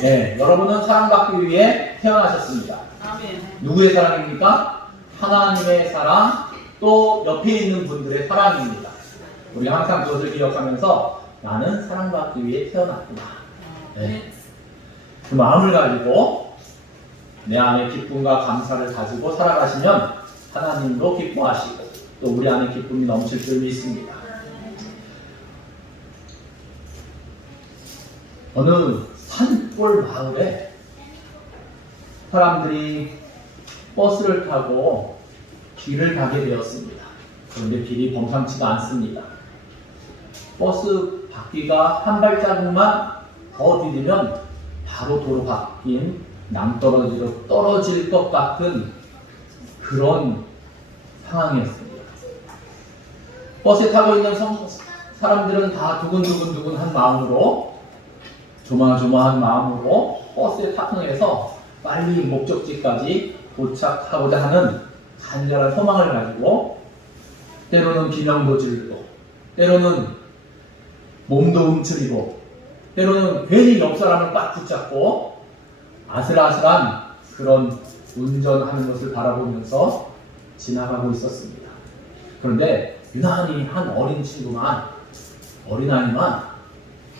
네, 여러분은 사랑받기 위해 태어나셨습니다. 아멘. 누구의 사랑입니까? 하나님의 사랑, 또 옆에 있는 분들의 사랑입니다. 우리 항상 그것을 기억하면서 나는 사랑받기 위해 태어났구나. 네. 그 마음을 가지고 내 안에 기쁨과 감사를 가지고 살아가시면 하나님도 기뻐하시고 또 우리 안에 기쁨이 넘칠 줄 믿습니다. 어느 산골 마을에 사람들이 버스를 타고 길을 가게 되었습니다. 그런데 길이 범상치가 않습니다. 버스 바퀴가 한 발자국만 더 디디면 바로 도로 바뀐 낭떠러지로 떨어질 것 같은 그런 상황이었습니다. 버스에 타고 있는 사람들은 다 두근두근한 마음으로 조마조마한 마음으로 버스에 탑승해서 빨리 목적지까지 도착하고자 하는 간절한 소망을 가지고 때로는 비명도 지르고 때로는 몸도 움츠리고 때로는 괜히 옆 사람을 꽉 붙잡고 아슬아슬한 그런 운전하는 것을 바라보면서 지나가고 있었습니다. 그런데 유난히 한 어린아이만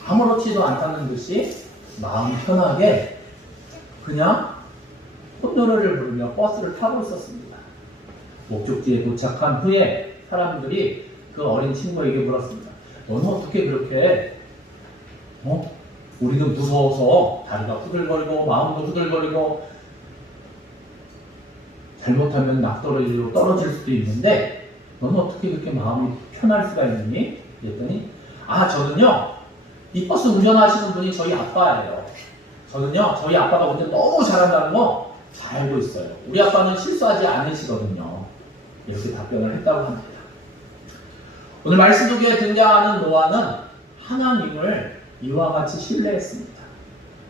아무렇지도 않다는 듯이 마음 편하게 그냥 콧노래를 부르며 버스를 타고 있었습니다. 목적지에 도착한 후에 사람들이 그 어린 친구에게 물었습니다. 너는 어떻게 그렇게 우리는 무서워서 다리가 후들거리고 마음도 후들거리고 잘못하면 낙떨어지로 떨어질 수도 있는데 너는 어떻게 그렇게 마음이 편할 수가 있니? 그랬더니 저는요 이 버스 운전하시는 분이 저희 아빠예요. 저는요 저희 아빠가 운전 너무 잘한다는 거 잘 알고 있어요. 우리 아빠는 실수하지 않으시거든요. 이렇게 답변을 했다고 합니다. 오늘 말씀 속에 등장하는 노아는 하나님을 이와 같이 신뢰했습니다.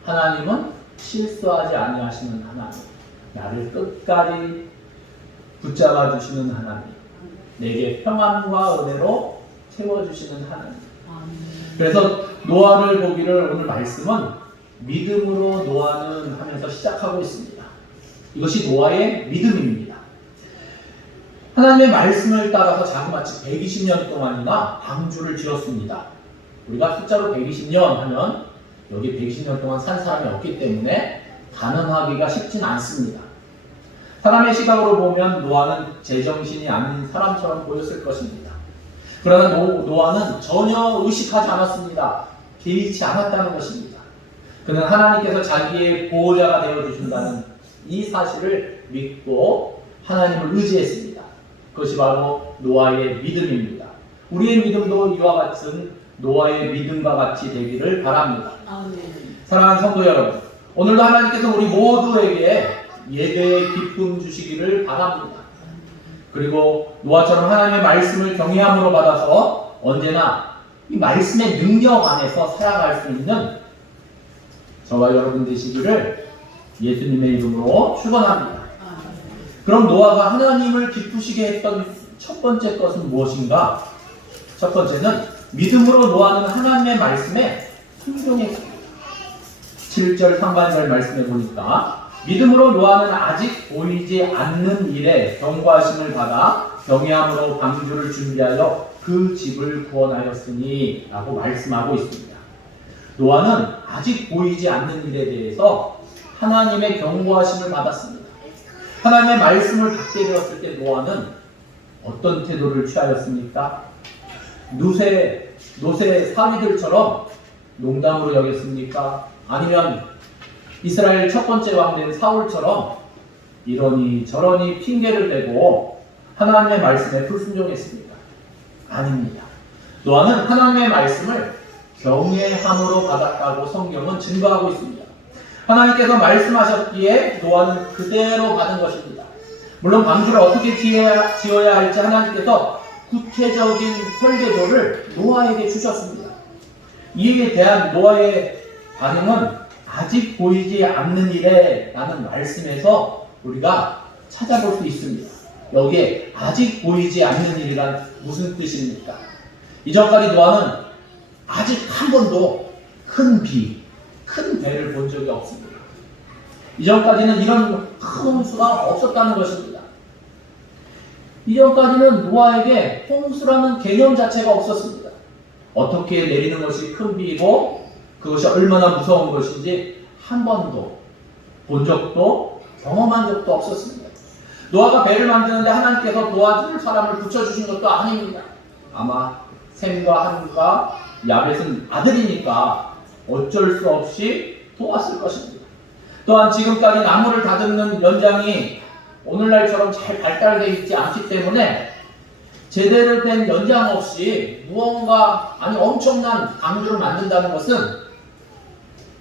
하나님은 실수하지 아니하시는 하나님, 나를 끝까지 붙잡아 주시는 하나님, 내게 평안과 은혜로 채워주시는 하나님. 그래서 노아를 보기를 오늘 말씀은 믿음으로 노아는 하면서 시작하고 있습니다. 이것이 노아의 믿음입니다. 하나님의 말씀을 따라서 자그마치 120년 동안이나 방주를 지었습니다. 우리가 숫자로 120년 하면 여기 120년 동안 산 사람이 없기 때문에 가늠하기가 쉽진 않습니다. 사람의 시각으로 보면 노아는 제정신이 아닌 사람처럼 보였을 것입니다. 그러나 노아는 전혀 의식하지 않았습니다. 개의치 않았다는 것입니다. 그는 하나님께서 자기의 보호자가 되어주신다는 이 사실을 믿고 하나님을 의지했습니다. 그것이 바로 노아의 믿음입니다. 우리의 믿음도 이와 같은 노아의 믿음과 같이 되기를 바랍니다. 사랑하는 성도 여러분, 오늘도 하나님께서 우리 모두에게 예배의 기쁨 주시기를 바랍니다. 그리고 노아처럼 하나님의 말씀을 경외함으로 받아서 언제나 이 말씀의 능력 안에서 살아갈 수 있는 저와 여러분 되시기를 예수님의 이름으로 축원합니다. 그럼 노아가 하나님을 기쁘시게 했던 첫 번째 것은 무엇인가? 첫 번째는 믿음으로 노아는 하나님의 말씀에 순종했습니다. 7절 상반절 말씀해 보니까 믿음으로 노아는 아직 보이지 않는 일에 경고하심을 받아 경외함으로 방주를 준비하여 그 집을 구원하였으니 라고 말씀하고 있습니다. 노아는 아직 보이지 않는 일에 대해서 하나님의 경고하심을 받았습니다. 하나님의 말씀을 받게 되었을 때 노아는 어떤 태도를 취하였습니까? 노새 사위들처럼 농담으로 여겼습니까? 아니면 이스라엘 첫 번째 왕 된 사울처럼 이러니 저러니 핑계를 대고 하나님의 말씀에 불순종했습니다. 아닙니다. 노아는 하나님의 말씀을 경외함으로 받았다고 성경은 증거하고 있습니다. 하나님께서 말씀하셨기에 노아는 그대로 받은 것입니다. 물론 방주를 어떻게 지어야 할지 하나님께서 구체적인 설계도를 노아에게 주셨습니다. 이에 대한 노아의 반응은 아직 보이지 않는 일에 라는 말씀에서 우리가 찾아볼 수 있습니다. 여기에 아직 보이지 않는 일이란 무슨 뜻입니까? 이전까지 노아는 아직 한 번도 큰 비, 큰 배를 본 적이 없습니다. 이전까지는 이런 큰 홍수가 없었다는 것입니다. 이전까지는 노아에게 홍수라는 개념 자체가 없었습니다. 어떻게 내리는 것이 큰 비이고 그것이 얼마나 무서운 것인지 한 번도 본 적도 경험한 적도 없었습니다. 노아가 배를 만드는데 하나님께서 도와줄 사람을 붙여주신 것도 아닙니다. 아마 셈과 함과 야벳은 아들이니까 어쩔 수 없이 도왔을 것입니다. 또한 지금까지 나무를 다듬는 연장이 오늘날처럼 잘 발달되어 있지 않기 때문에 제대로 된 연장 없이 무언가 엄청난 방주를 만든다는 것은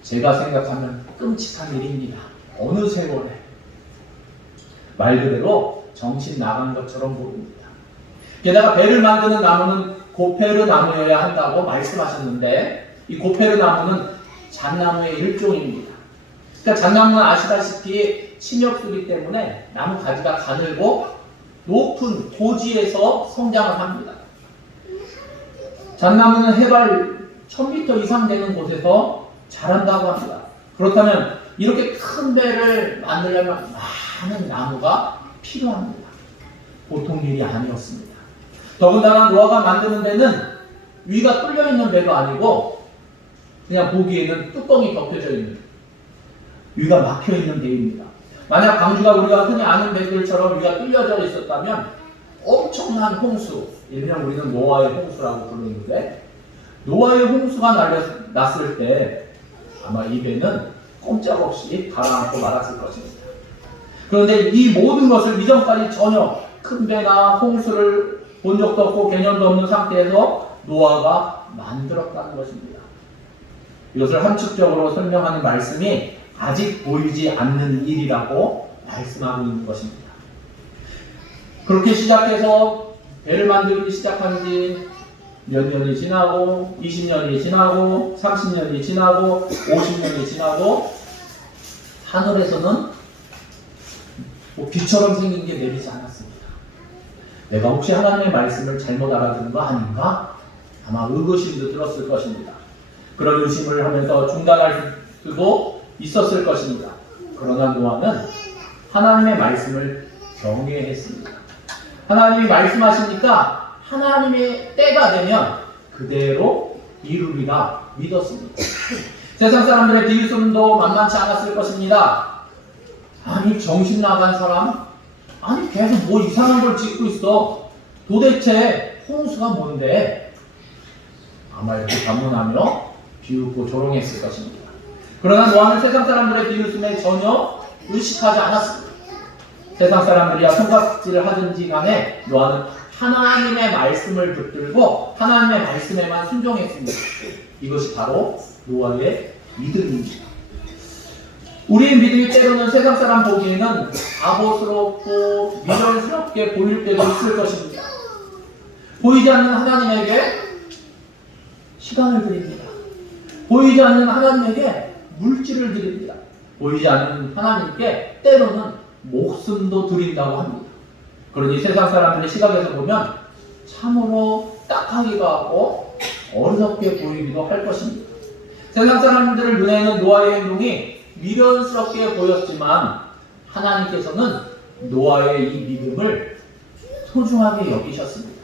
제가 생각하면 끔찍한 일입니다. 어느 세월에 말 그대로 정신 나간 것처럼 보입니다. 게다가 배를 만드는 나무는 고페르 나무여야 한다고 말씀하셨는데 이 고페르 나무는 잣나무의 일종입니다. 그러니까 잣나무는 아시다시피 침엽수기 때문에 나무 가지가 가늘고 높은 고지에서 성장을 합니다. 잣나무는 해발 1000m 이상 되는 곳에서 자란다고 합니다. 그렇다면 이렇게 큰 배를 만들려면 많은 나무가 필요합니다. 보통 일이 아니었습니다. 더군다나 노아가 만드는 배는 위가 뚫려 있는 배가 아니고 그냥 보기에는 뚜껑이 덮여져 있는 위가 막혀 있는 배입니다. 만약 방주가 우리가 흔히 아는 배들처럼 위가 뚫려져 있었다면 엄청난 홍수, 일명 우리는 노아의 홍수라고 부르는데 노아의 홍수가 났을 때 아마 이 배는 꼼짝없이 가라앉고 말았을 것입니다. 그런데 이 모든 것을 이전까지 전혀 큰 배나 홍수를 본 적도 없고 개념도 없는 상태에서 노아가 만들었다는 것입니다. 이것을 함축적으로 설명하는 말씀이 아직 보이지 않는 일이라고 말씀하고 있는 것입니다. 그렇게 시작해서 배를 만들기 시작한 지 몇 년이 지나고 20년이 지나고 30년이 지나고 50년이 지나고 하늘에서는 비처럼 생긴 게 내리지 않았습니다. 내가 혹시 하나님의 말씀을 잘못 알아듣는 거 아닌가? 아마 의구심도 들었을 것입니다. 그런 의심을 하면서 중단할 수도 있었을 것입니다. 그러나 노아는 하나님의 말씀을 경외했습니다. 하나님이 말씀하시니까 하나님의 때가 되면 그대로 이루리라 믿었습니다. 세상 사람들의 비웃음도 만만치 않았을 것입니다. 아니 정신 나간 사람? 아니 계속 뭐 이상한 걸 짓고 있어. 도대체 홍수가 뭔데? 아마 이렇게 반문하며 비웃고 조롱했을 것입니다. 그러나 노아는 세상 사람들의 비웃음에 전혀 의식하지 않았습니다. 세상 사람들이야 손가락질을 하든지 간에 노아는 하나님의 말씀을 붙들고 하나님의 말씀에만 순종했습니다. 이것이 바로 노아의 믿음입니다. 우리의 믿음이 때로는 세상 사람 보기에는 바보스럽고 미련스럽게 보일 때도 있을 것입니다. 보이지 않는 하나님에게 시간을 드립니다. 보이지 않는 하나님에게 물질을 드립니다. 보이지 않는 하나님께 때로는 목숨도 드린다고 합니다. 그러니 세상 사람들의 시각에서 보면 참으로 딱하기도 하고 어리석게 보이기도 할 것입니다. 세상 사람들의 눈에는 노아의 행동이 미련스럽게 보였지만 하나님께서는 노아의 이 믿음을 소중하게 여기셨습니다.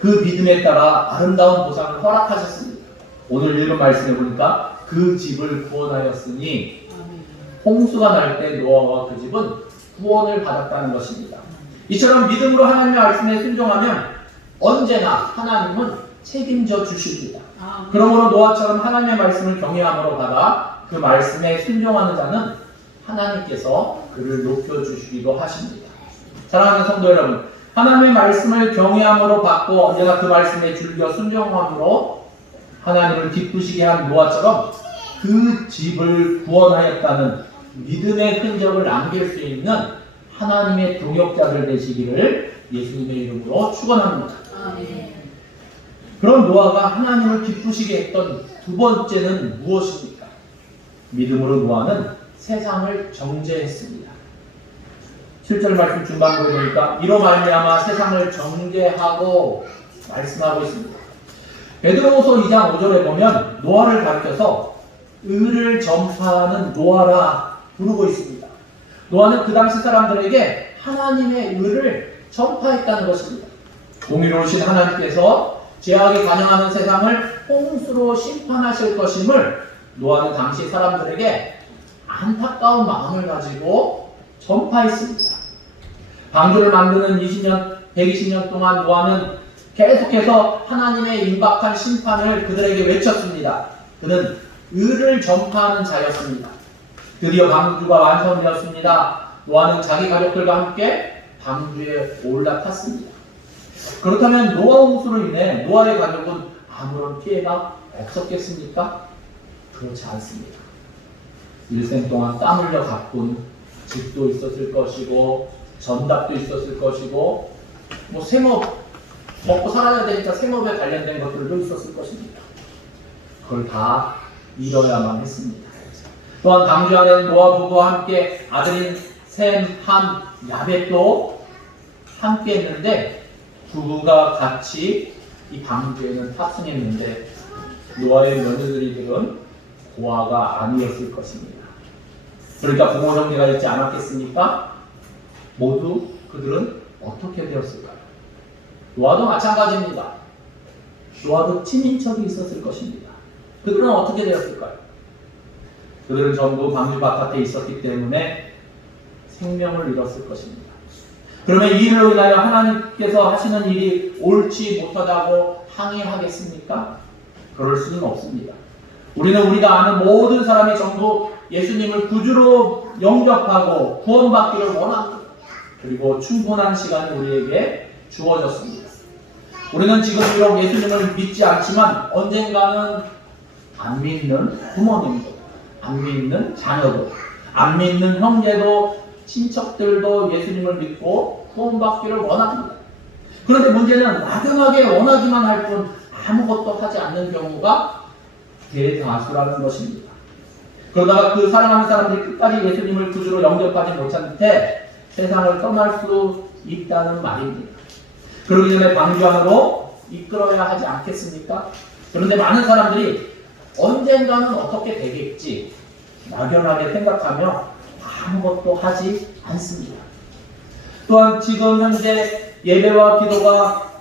그 믿음에 따라 아름다운 보상을 허락하셨습니다. 오늘 읽은 말씀에 보니까 그 집을 구원하였으니 홍수가 날 때 노아와 그 집은 구원을 받았다는 것입니다. 이처럼 믿음으로 하나님의 말씀에 순종하면 언제나 하나님은 책임져 주십니다. 그러므로 노아처럼 하나님의 말씀을 경외함으로 받아 그 말씀에 순종하는 자는 하나님께서 그를 높여주시기도 하십니다. 사랑하는 성도 여러분, 하나님의 말씀을 경외함으로 받고 언제나 그 말씀에 즐겨 순종함으로 하나님을 기쁘시게 한 노아처럼 그 집을 구원하였다는 믿음의 흔적을 남길 수 있는 하나님의 동역자들 되시기를 예수님의 이름으로 축원합니다. 그럼 노아가 하나님을 기쁘시게 했던 두 번째는 무엇입니까? 믿음으로 노아는 세상을 정죄했습니다. 7절 말씀 중반부에 보니까 이로 말미암아 세상을 정죄하고 말씀하고 있습니다. 베드로후서 2장 5절에 보면 노아를 가르쳐서 의를 전파하는 노아라 부르고 있습니다. 노아는 그 당시 사람들에게 하나님의 의를 전파했다는 것입니다. 공의로우신 하나님께서 죄악에 관영하는 세상을 홍수로 심판하실 것임을 노아는 당시 사람들에게 안타까운 마음을 가지고 전파했습니다. 방주를 만드는 120년 동안 노아는 계속해서 하나님의 임박한 심판을 그들에게 외쳤습니다. 그는 의를 전파하는 자였습니다. 드디어 방주가 완성되었습니다. 노아는 자기 가족들과 함께 방주에 올라탔습니다. 그렇다면 노아 홍수로 인해 노아의 가족은 아무런 피해가 없었겠습니까? 그렇지 않습니다. 일생 동안 땀 흘려 가꾼 집도 있었을 것이고 전답도 있었을 것이고 생업 먹고 살아야 되니까 생업에 관련된 것들도 있었을 것입니다. 그걸 다 잃어야만 했습니다. 또한 방주 안에 노아 부부와 함께 아들인 셈, 함, 야벳도 함께 했는데 부부가 같이 이 방주에는 탑승했는데 노아의 며느리들은 고아가 아니었을 것입니다. 그러니까 부모 형제가 있지 않았겠습니까? 모두 그들은 어떻게 되었을까요? 노아도 마찬가지입니다. 노아도 친인척이 있었을 것입니다. 그들은 어떻게 되었을까요? 그들은 전부 방주 바깥에 있었기 때문에 생명을 잃었을 것입니다. 그러면 이 일로 인하여 하나님께서 하시는 일이 옳지 못하다고 항의하겠습니까? 그럴 수는 없습니다. 우리는 우리가 아는 모든 사람이 전부 예수님을 구주로 영접하고 구원받기를 원합니다. 그리고 충분한 시간이 우리에게 주어졌습니다. 우리는 지금 비록 예수님을 믿지 않지만 언젠가는 안 믿는 부모님도, 안 믿는 자녀도, 안 믿는 형제도, 친척들도 예수님을 믿고 구원받기를 원합니다. 그런데 문제는 막연하게 원하기만 할 뿐 아무것도 하지 않는 경우가 대다수라는 것입니다. 그러다가 그 사랑하는 사람들이 끝까지 예수님을 구주로 영접하지 못한 채 세상을 떠날 수 있다는 말입니다. 그러기 전에 방주 안으로 이끌어야 하지 않겠습니까? 그런데 많은 사람들이 언젠가는 어떻게 되겠지 막연하게 생각하며 아무것도 하지 않습니다. 또한 지금 현재 예배와 기도가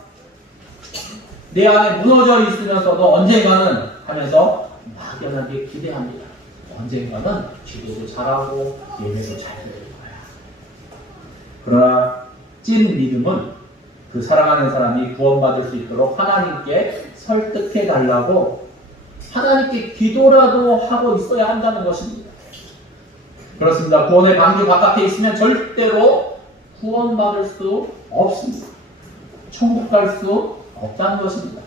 내 안에 무너져 있으면서도 언젠가는 하면서 막연하게 기대합니다. 언젠가는 기도도 잘하고 예배도 잘 드릴 거야. 그러나 찐 믿음은 그 사랑하는 사람이 구원받을 수 있도록 하나님께 설득해 달라고 하나님께 기도라도 하고 있어야 한다는 것입니다. 그렇습니다. 구원의 방주 바깥에 있으면 절대로 구원받을 수 없습니다. 천국 갈 수 없다는 것입니다.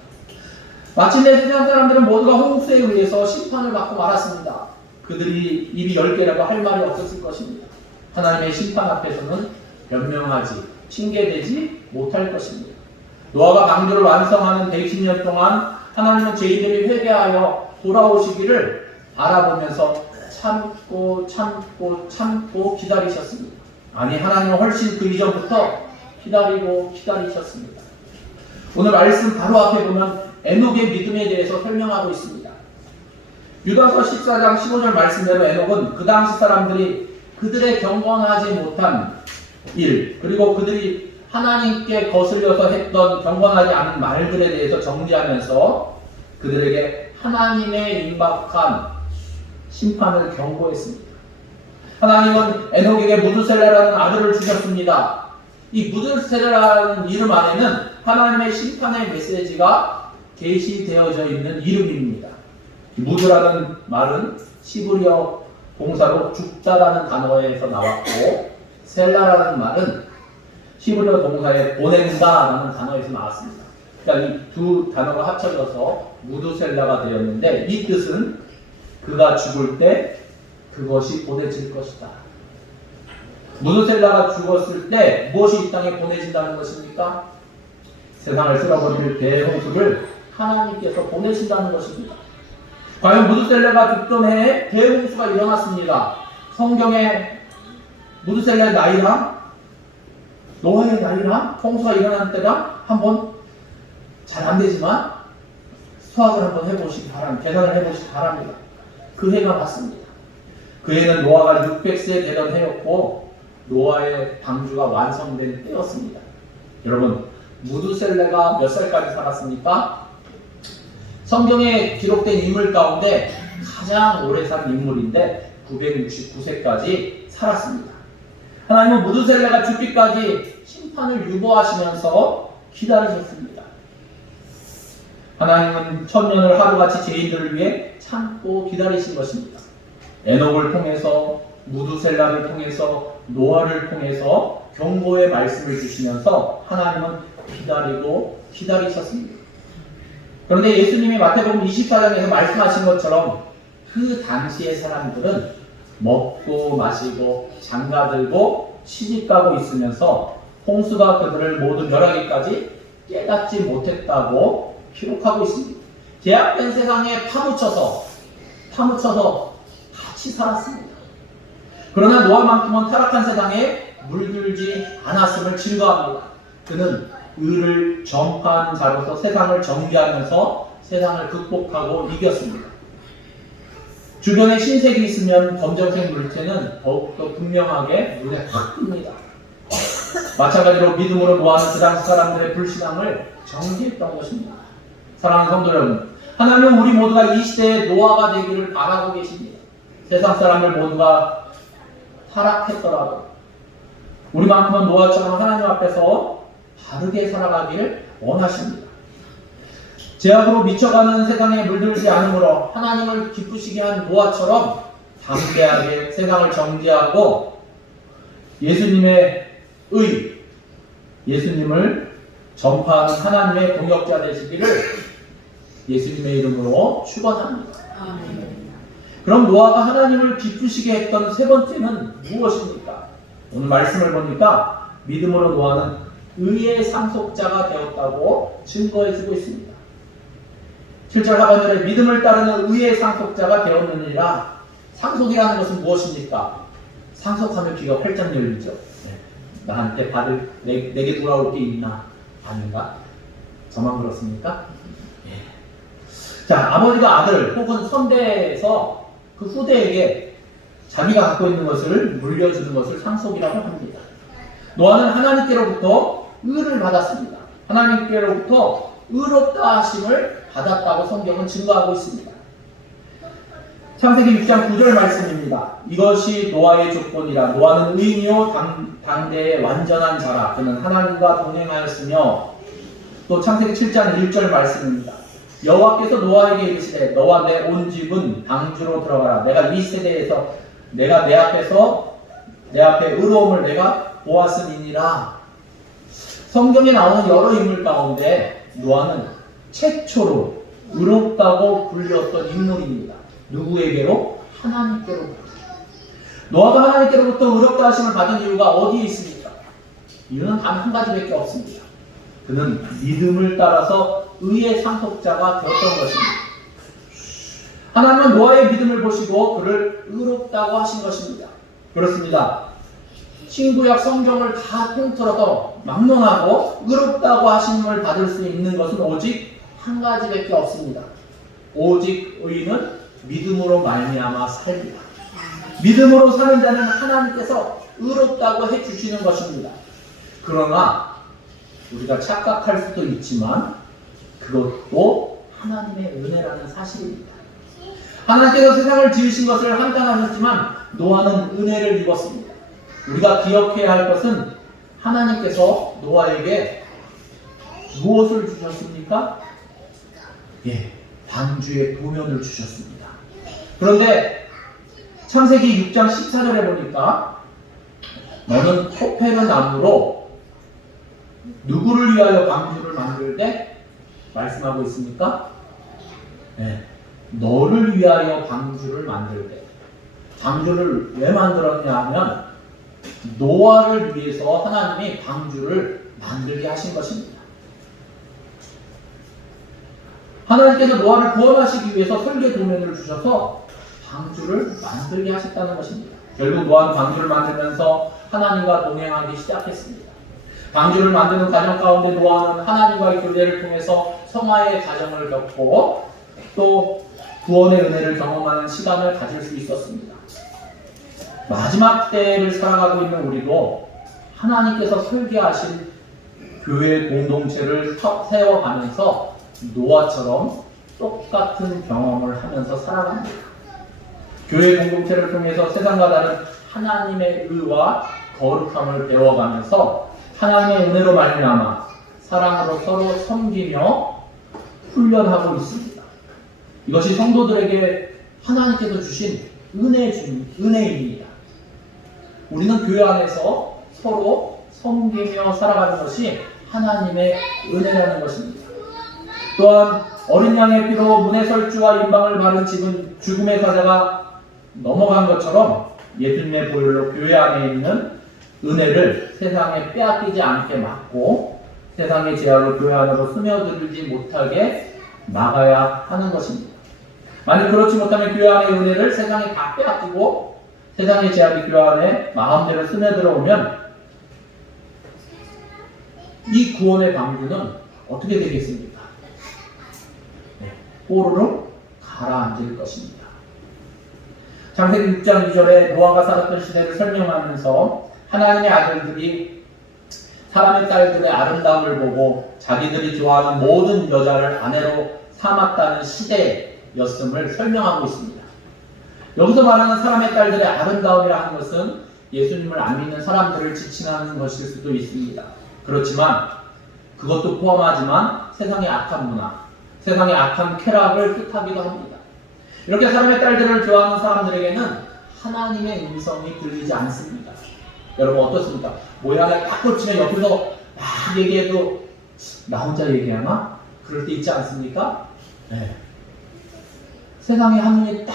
마침내 세상 사람들은 모두가 홍수에 의해서 심판을 받고 말았습니다. 그들이 입이 10개라고 할 말이 없었을 것입니다. 하나님의 심판 앞에서는 변명하지, 핑계대지 못할 것입니다. 노아가 방주를 완성하는 120년 동안 하나님은 죄인들이 회개하여 돌아오시기를 바라보면서 참고 기다리셨습니다. 아니, 하나님은 훨씬 그 이전부터 기다리셨습니다. 오늘 말씀 바로 앞에 보면 에녹의 믿음에 대해서 설명하고 있습니다. 유다서 14장 15절 말씀대로 에녹은 그 당시 사람들이 그들의 경건하지 못한 일, 그리고 그들이 하나님께 거슬려서 했던 경건하지 않은 말들에 대해서 정죄하면서 그들에게 하나님의 임박한 심판을 경고했습니다. 하나님은 에녹에게 무드셀라라는 아들을 주셨습니다. 이 무드셀라라는 이름 안에는 하나님의 심판의 메시지가 게시되어져 있는 이름입니다. 무드라는 말은 시브리어 동사로 죽다라는 단어에서 나왔고, 셀라라는 말은 시브리어 동사에 보낸다라는 단어에서 나왔습니다. 그러니까 이 두 단어가 합쳐져서 무드셀라가 되었는데, 이 뜻은 그가 죽을 때 그것이 보내질 것이다. 무드셀라가 죽었을 때 무엇이 이 땅에 보내진다는 것입니까? 세상을 쓸어버릴 대홍수를 하나님께서 보내신다는 것입니다. 과연 무드셀라가 죽던 해에 대홍수가 일어났습니다. 성경에 무드셀라의 나이랑 노아의 나이랑 홍수가 일어난 때가 한번 잘 안 되지만 수학을 한번 해보시기 바랍니다. 계산을 해보시기 바랍니다. 그 해가 왔습니다. 그 해는 노아가 600세 되던 해였고 노아의 방주가 완성된 때였습니다. 여러분, 무두셀레가 몇 살까지 살았습니까? 성경에 기록된 인물 가운데 가장 오래 산 인물인데 969세까지 살았습니다. 하나님은 무두셀레가 죽기까지 심판을 유보하시면서 기다리셨습니다. 하나님은 천년을 하루같이 죄인들을 위해 참고 기다리신 것입니다. 에녹을 통해서, 무두셀라를 통해서, 노아를 통해서 경고의 말씀을 주시면서 하나님은 기다리고 기다리셨습니다. 그런데 예수님이 마태복음 24장에서 말씀하신 것처럼 그 당시의 사람들은 먹고 마시고 장가들고 시집가고 있으면서 홍수가 그들을 모두 멸하기까지 깨닫지 못했다고 기록하고 있습니다. 제약된 세상에 파묻혀서 같이 살았습니다. 그러나 노아만큼은 타락한 세상에 물들지 않았음을 증거합니다. 그는 의를 전파하는 자로서 세상을 정비하면서 세상을 극복하고 이겼습니다. 주변에 신색이 있으면 검정색 물체는 더욱더 분명하게 눈에 확 띕니다. 마찬가지로 믿음으로 노아는 그 당시 사람들의 불신앙을 정지했던 것입니다. 사랑하는 성도 여러분, 하나님은 우리 모두가 이 시대에 노아가 되기를 바라고 계십니다. 세상 사람들 모두가 타락했더라도 우리만큼은 노아처럼 하나님 앞에서 바르게 살아가기를 원하십니다. 죄악으로 미쳐가는 세상에 물들지 않으므로 하나님을 기쁘시게 한 노아처럼 담대하게 세상을 정죄하고 예수님의 예수님을 전파하는 하나님의 동역자 되시기를 예수님의 이름으로 축원합니다. 그럼 노아가 하나님을 기쁘시게 했던 세 번째는 무엇입니까? 오늘 말씀을 보니까 믿음으로 노아는 의의 상속자가 되었다고 증거해주고 있습니다. 7절 하반절에 믿음을 따르는 의의 상속자가 되었느니라. 상속이라는 것은 무엇입니까? 상속하면 귀가 활짝 열리죠. 나한테 받을 내게 돌아올 게 있나? 아닌가? 저만 그렇습니까? 자, 아버지가 아들 혹은 선대에서 그 후대에게 자기가 갖고 있는 것을 물려주는 것을 상속이라고 합니다. 노아는 하나님께로부터 의를 받았습니다. 하나님께로부터 의롭다 하심을 받았다고 성경은 증거하고 있습니다. 창세기 6장 9절 말씀입니다. 이것이 노아의 조건이라. 노아는 의인이요 당대의 완전한 자라. 그는 하나님과 동행하였으며. 또 창세기 7장 1절 말씀입니다. 여호와께서 노아에게 이르시되 너와 내 온 집은 방주로 들어가라. 내가 이 세대에서 내가 내 앞에 의로움을 내가 보았으니라. 성경에 나오는 여러 인물 가운데 노아는 최초로 의롭다고 불렸던 인물입니다. 누구에게로? 하나님께로부터. 노아가 하나님께로부터 의롭다 하심을 받은 이유가 어디에 있습니까? 이유는 단 한 가지밖에 없습니다. 그는 믿음을 따라서 의의 상속자가 되었던 것입니다. 하나님은 노아의 믿음을 보시고 그를 의롭다고 하신 것입니다. 그렇습니다. 신구약 성경을 다 통틀어서 막론하고 의롭다고 하심을 받을 수 있는 것은 오직 한 가지밖에 없습니다. 오직 의인은 믿음으로 말미암아 살리라. 믿음으로 사는 자는 하나님께서 의롭다고 해주시는 것입니다. 그러나 우리가 착각할 수도 있지만 그것도 하나님의 은혜라는 사실입니다. 하나님께서 세상을 지으신 것을 한탄하셨지만 노아는 은혜를 입었습니다. 우리가 기억해야 할 것은 하나님께서 노아에게 무엇을 주셨습니까? 방주의 도면을 주셨습니다. 그런데 창세기 6장 14절에 보니까 너는 토페르 나무로 누구를 위하여 방주를 만들되 말씀하고 있습니까? 너를 위하여 방주를 만들되. 방주를 왜 만들었냐 하면 노아를 위해서 하나님이 방주를 만들게 하신 것입니다. 하나님께서 노아를 구원하시기 위해서 설계 도면을 주셔서 방주를 만들게 하셨다는 것입니다. 결국 노아는 방주를 만들면서 하나님과 동행하기 시작했습니다. 방주를 만드는 과정 가운데 노아는 하나님과의 교제를 통해서 성화의 과정을 겪고 또 구원의 은혜를 경험하는 시간을 가질 수 있었습니다. 마지막 때를 살아가고 있는 우리도 하나님께서 설계하신 교회 공동체를 세워가면서 노아처럼 똑같은 경험을 하면서 살아갑니다. 교회 공동체를 통해서 세상과 다른 하나님의 의와 거룩함을 배워가면서 하나님의 은혜로 말미암아 사랑으로 서로 섬기며 훈련하고 있습니다. 이것이 성도들에게 하나님께서 주신 은혜입니다. 우리는 교회 안에서 서로 섬기며 살아가는 것이 하나님의 은혜라는 것입니다. 또한 어린 양의 피로 문의 설주와 임방을 바른 집은 죽음의 사자가 넘어간 것처럼 예수님의 보혈로 교회 안에 있는 은혜를 세상에 빼앗기지 않게 막고 세상의 제약을 교회 안으로 스며들지 못하게 막아야 하는 것입니다. 만약 그렇지 못하면 교회 안의 은혜를 세상에 다 빼앗기고 세상의 제약이 교회 안에 마음대로 스며들어오면 이 구원의 방주는 어떻게 되겠습니까? 꼬르륵 가라앉을 것입니다. 창세기 6장 2절에 노아가 살았던 시대를 설명하면서 하나님의 아들들이 사람의 딸들의 아름다움을 보고 자기들이 좋아하는 모든 여자를 아내로 삼았다는 시대였음을 설명하고 있습니다. 여기서 말하는 사람의 딸들의 아름다움이라 하는 것은 예수님을 안 믿는 사람들을 지칭하는 것일 수도 있습니다. 그렇지만 그것도 포함하지만 세상의 악한 문화, 세상의 악한 쾌락을 뜻하기도 합니다. 이렇게 사람의 딸들을 좋아하는 사람들에게는 하나님의 음성이 들리지 않습니다. 여러분 어떻습니까? 모양을 딱 꽂히면 옆에서 막 얘기해도 나 혼자 얘기하나? 그럴 때 있지 않습니까? 네. 세상에 한 분이 딱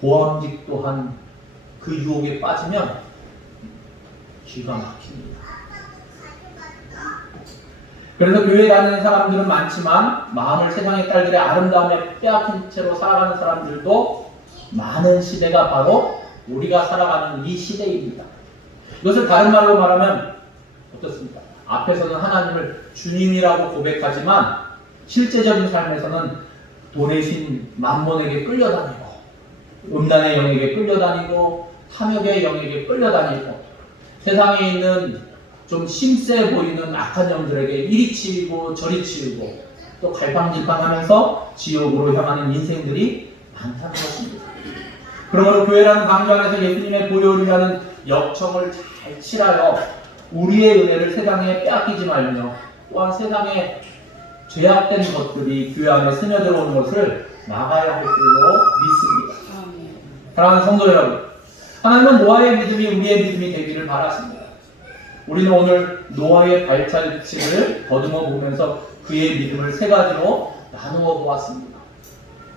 고함직도 한 그 유혹에 빠지면 기가 막힙니다. 그래서 교회에 다니는 사람들은 많지만 마음을 세상의 딸들의 아름다움에 빼앗긴 채로 살아가는 사람들도 많은 시대가 바로 우리가 살아가는 이 시대입니다. 이것을 다른 말로 말하면 어떻습니까? 앞에서는 하나님을 주님이라고 고백하지만 실제적인 삶에서는 돈의 신 만몬에게 끌려다니고 음란의 영에게 끌려다니고 탐욕의 영에게 끌려다니고 세상에 있는 좀 심세 보이는 악한 영들에게 이리 치이고 저리 치이고 또 갈팡질팡하면서 지옥으로 향하는 인생들이 많다는 것입니다. 그러므로 교회라는 방주 안에서 예수님의 보혈이라는 역청을 잘 칠하여 우리의 은혜를 세상에 빼앗기지 말며 또한 세상에 죄악된 것들이 교회 안에 스며들어오는 것을 막아야 할 줄로 믿습니다. 사랑하는 성도 여러분, 하나님은 노아의 믿음이 우리의 믿음이 되기를 바라십니다. 우리는 오늘 노아의 발자취를 더듬어 보면서 그의 믿음을 세 가지로 나누어 보았습니다.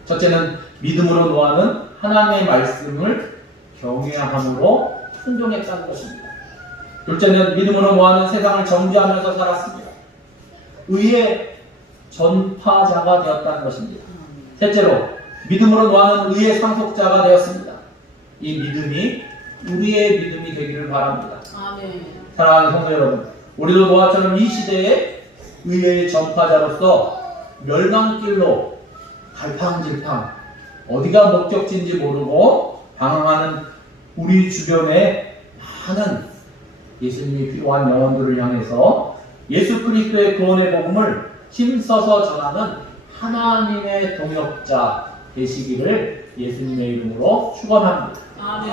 첫째는 믿음으로 노아는 하나님의 말씀을 경외함으로 순종했다는 것입니다. 둘째는 믿음으로 노아는 세상을 정죄하면서 살았습니다. 의의 전파자가 되었다는 것입니다. 셋째로 믿음으로 노아는 의의 상속자가 되었습니다. 이 믿음이 우리의 믿음이 되기를 바랍니다. 아멘. 사랑하는 성도 여러분, 우리도 노아처럼 이 시대에 의의 전파자로서 멸망길로 갈팡질팡 어디가 목적지인지 모르고 방황하는 우리 주변에 많은 예수님이 필요한 영혼들을 향해서 예수 그리스도의 구원의 복음을 힘써서 전하는 하나님의 동역자 되시기를 예수님의 이름으로 축원합니다. 아멘.